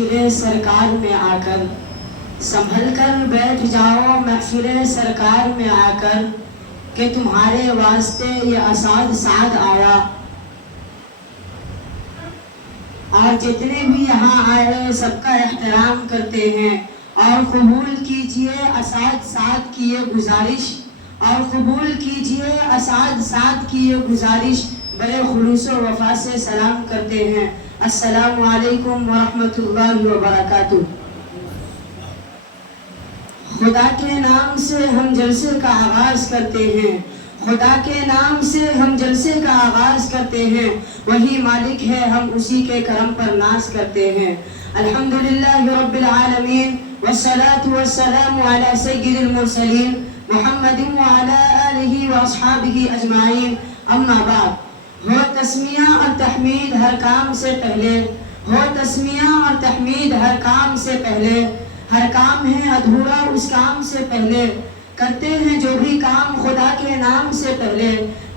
محفل سرکار میں آ کر، سنبھل کر بیٹھ جاؤ محفل سرکار میں آ کر، کہ تمہارے واسطے یہ اسعد سعد آیا۔ اور جتنے بھی یہاں آئے سب کا احترام کرتے ہیں، اور قبول کیجئے اسعد سعد کی یہ گزارش، اور قبول کیجئے اسعد سعد کی یہ گزارش، بڑے خلوص و وفا سے سلام کرتے ہیں۔ السلام علیکم ورحمۃ اللہ وبرکاتہ۔ خدا کے نام سے ہم جلسے کا آغاز کرتے ہیں، خدا کے نام سے ہم جلسے کا آغاز کرتے ہیں، وہی مالک ہے ہم اسی کے کرم پر ناز کرتے ہیں۔ الحمدللہ رب العالمین والصلاة والسلام علی سید المرسلین محمد وعلی آلہ واصحابہ اجمعین، اما بعد۔ ہو تسمیہ اور تحمید ہر کام سے پہلے، ہو تسمیہ اور تحمید ہر کام سے پہلے، ہر کام ہے ادھورا اس کام سے پہلے، کرتے ہیں جو بھی کام خدا کے نام سے پہلے،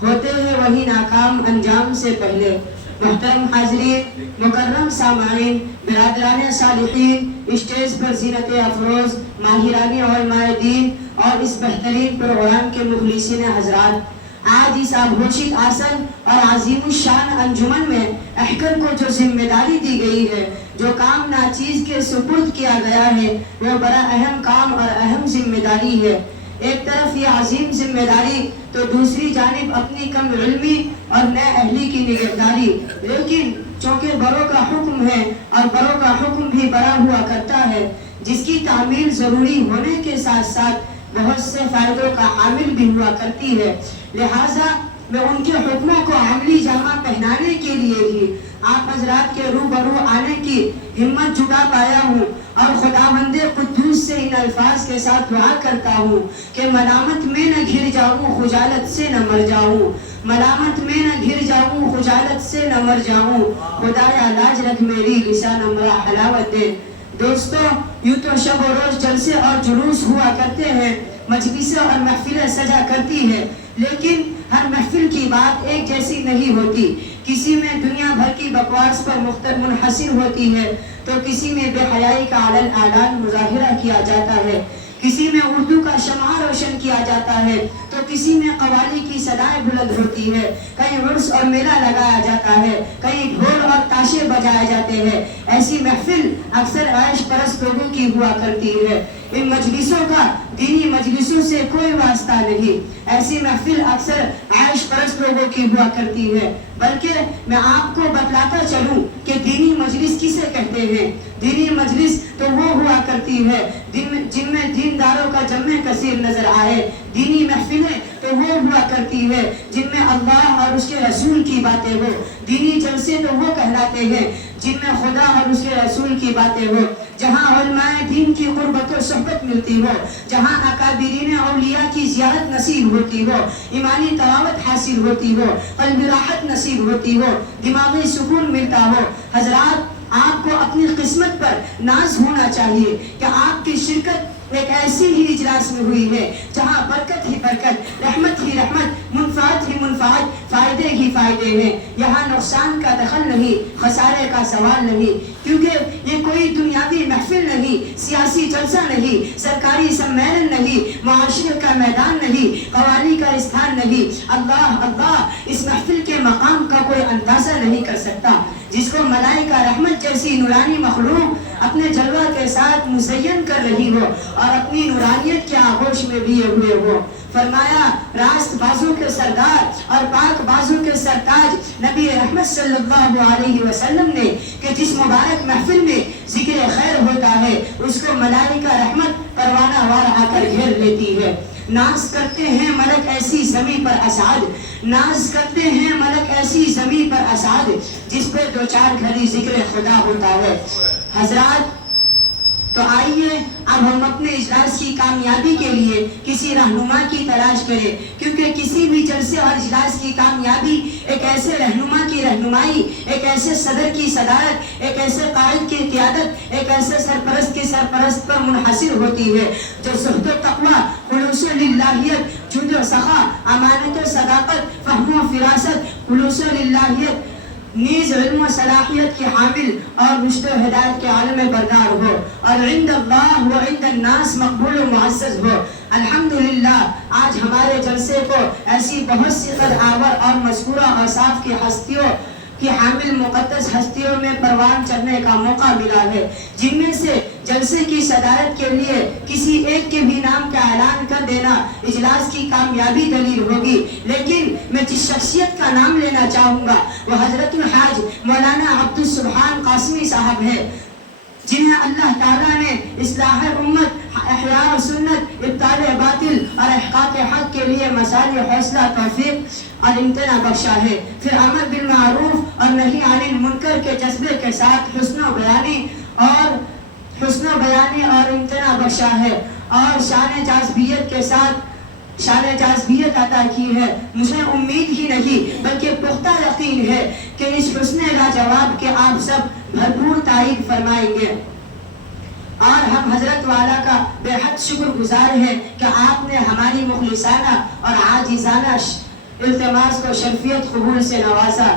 ہوتے ہیں وہی ناکام انجام سے پہلے۔ محترم حاضرین، مکرم سامعین، برادران صالحین، اسٹیج پر زینت افروز ماہران علماء دین اور اس بہترین پروگرام کے مخلصین حضرات، آج اس آبھوشت آسن اور عظیم الشان انجمن میں احکر کو جو ذمہ داری دی گئی ہے، جو کام ناچیز کے سپرد کیا گیا ہے، وہ بڑا اہم کام اور اہم ذمہ داری ہے۔ ایک طرف یہ عظیم ذمہ داری تو دوسری جانب اپنی کم علمی اور نئے اہلی کی نگہداری، لیکن چونکہ بڑوں کا حکم ہے اور بڑوں کا حکم بھی بڑا ہوا کرتا ہے، جس کی تعمیل ضروری ہونے کے ساتھ ساتھ بہت سے فائدوں کا حامل بھی ہوا کرتی ہے، لہٰذا میں ان کے حکموں کو عملی جامہ پہنانے کے لیے بھی آپ حضرات کے روبرو آنے کی ہمت جٹا پایا ہوں، اور خداوند قدوس سے ان الفاظ کے ساتھ دعا کرتا ہوں کہ ملامت میں نہ گھر جاؤں، خجالت سے نہ مر جاؤں، ملامت میں نہ گھر جاؤں، خجالت سے نہ مر جاؤں، خدایا لاج رکھ میری لسان امرا حلاوت دے۔ دوستو، یوں تو شب و روز جلسے اور جلوس ہوا کرتے ہیں، مجلسیں اور محفلیں سجا کرتی ہے، لیکن ہر محفل کی بات ایک جیسی نہیں ہوتی۔ کسی میں دنیا بھر کی بکواس پر منحصر ہوتی ہے، تو کسی میں بے حیائی کا علن اعلان مظاہرہ کیا جاتا ہے، کسی میں اردو کا شمع روشن کیا جاتا ہے، تو کسی میں قوالی کی صدائیں بلند ہوتی ہے، کہیں عرس اور میلہ لگایا جاتا ہے، کہیں ڈھول اور تاشے بجائے جاتے ہیں۔ ایسی محفل اکثر عیش پرست لوگوں کی ہوا کرتی ہے۔ ان مجلسوں کا دینی مجلسوں سے کوئی واسطہ نہیں، ایسی محفل اکثر عیش پرست لوگوں کی ہوا کرتی ہے، بلکہ میں آپ کو بتلاتا چلوں کہ دینی مجلس کسے کہتے ہیں۔ دینی مجلس تو وہ ہوا کرتی ہے جن میں دینداروں کا جمع کثیر نظر آئے، دینی محفلیں تو وہ ہوا کرتی ہے جن میں اللہ اور اس کے رسول کی باتیں ہو، دینی جلسے تو وہ کہلاتے ہیں جن میں خدا اور اس کے رسول کی باتیں ہو، جہاں علماء دین کی قربت و صحبت ملتی ہو، جہاں اکابرین اولیاء کی زیارت نصیب ہوتی ہو، ایمانی تلاوت حاصل ہوتی ہو، قلبی راحت نصیب ہوتی ہو، دماغی سکون ملتا ہو۔ حضرات، آپ کو اپنی قسمت پر ناز ہونا چاہیے کہ آپ کی شرکت ایک ایسی ہی اجلاس میں ہوئی ہے جہاں برکت ہی برکت، رحمت ہی رحمت، منفعت ہی منفعت، فائدے ہی فائدے ہیں۔ یہاں نقصان کا دخل نہیں، خسارے کا سوال نہیں، کیونکہ یہ کوئی دنیاوی محفل نہیں، سیاسی جلسہ نہیں، سرکاری سمیلن نہیں، معاشرے کا میدان نہیں، قوالی کا استھان نہیں۔ اللہ اللہ، اس محفل کے مقام کا کوئی اندازہ نہیں کر سکتا، جس کو ملائکہ رحمت جیسی نورانی مخلوق اپنے جلوہ کے ساتھ مزین کر رہی ہو اور اپنی نورانیت کے آغوش میں لیے ہوئے ہو۔ فرمایا، راست بازو کے سردار اور پاک بازو کے سرتاج نبی رحمت صلی اللہ علیہ وسلم نے کہ جس مبارک محفل میں ذکر خیر ہوتا ہے، اس کو ملائکہ رحمت پروانہ وار آ کر گھیر لیتی ہے۔ ناز کرتے ہیں ملک ایسی زمین پر اسعد، ناز کرتے ہیں ملک ایسی زمین پر اسعد، جس پہ دو چار گھڑی ذکر خدا ہوتا ہے۔ حضرات، تو آئیے اب ہم اپنے اجلاس کی کامیابی کے لیے کسی رہنما کی تلاش کریں، کیونکہ کسی بھی جلسے اور اجلاس کی کامیابی ایک ایسے رہنما کی رہنمائی، ایک ایسے صدر کی صدارت، ایک ایسے قائد کی قیادت، ایک ایسے سرپرست کی سرپرست پر منحصر ہوتی ہے جو زہد و تقوی، خلوص للہیت، جود و سخا، امانت و صداقت، فہم و فراست، خلوص للہیت نیز علم و صلاحیت کی حامل اور رشد و ہدایت کے عالم بردار ہو اور عند اللہ و عند الناس مقبول و معزز ہو۔ الحمدللہ آج ہمارے جلسے کو ایسی بہت سی قد آور اور مذکورہ اوصاف کی ہستیوں کی حامل مقدس ہستیوں میں پروان چڑھنے کا موقع ملا ہے، جن میں سے جلسے کی صدارت کے لیے کسی ایک کے بھی نام کا اعلان کر دینا اجلاس کی کامیابی دلیل ہوگی، لیکن میں جس شخصیت کا نام لینا چاہوں گا وہ حضرت الحاج مولانا عبد السبحان قاسمی صاحب ہے، جنہیں اللہ تعالیٰ نے اصلاح امت، احیاء سنت، ابطال باطل اور احقاق حق کے لیے مسائل حوصلہ، توفیق اور امتناع بخشا ہے، پھر امر بالمعروف اور نہی عن المنکر کے جذبے کے ساتھ حسن و بیانی اور امتناع بخشا ہے، اور شان جاذبیت کے ساتھ شان جاذبیت عطا کی ہے۔ مجھے امید ہی نہیں بلکہ پختہ یقین ہے کہ اس حسن لاجواب کے آپ سب بھرپور تائید فرمائیں گے، اور ہم حضرت والا کا بے حد شکر گزار ہیں کہ آپ نے ہماری مخلصانہ اور عاجزانہ التماس کو شرفیت قبول سے نوازا۔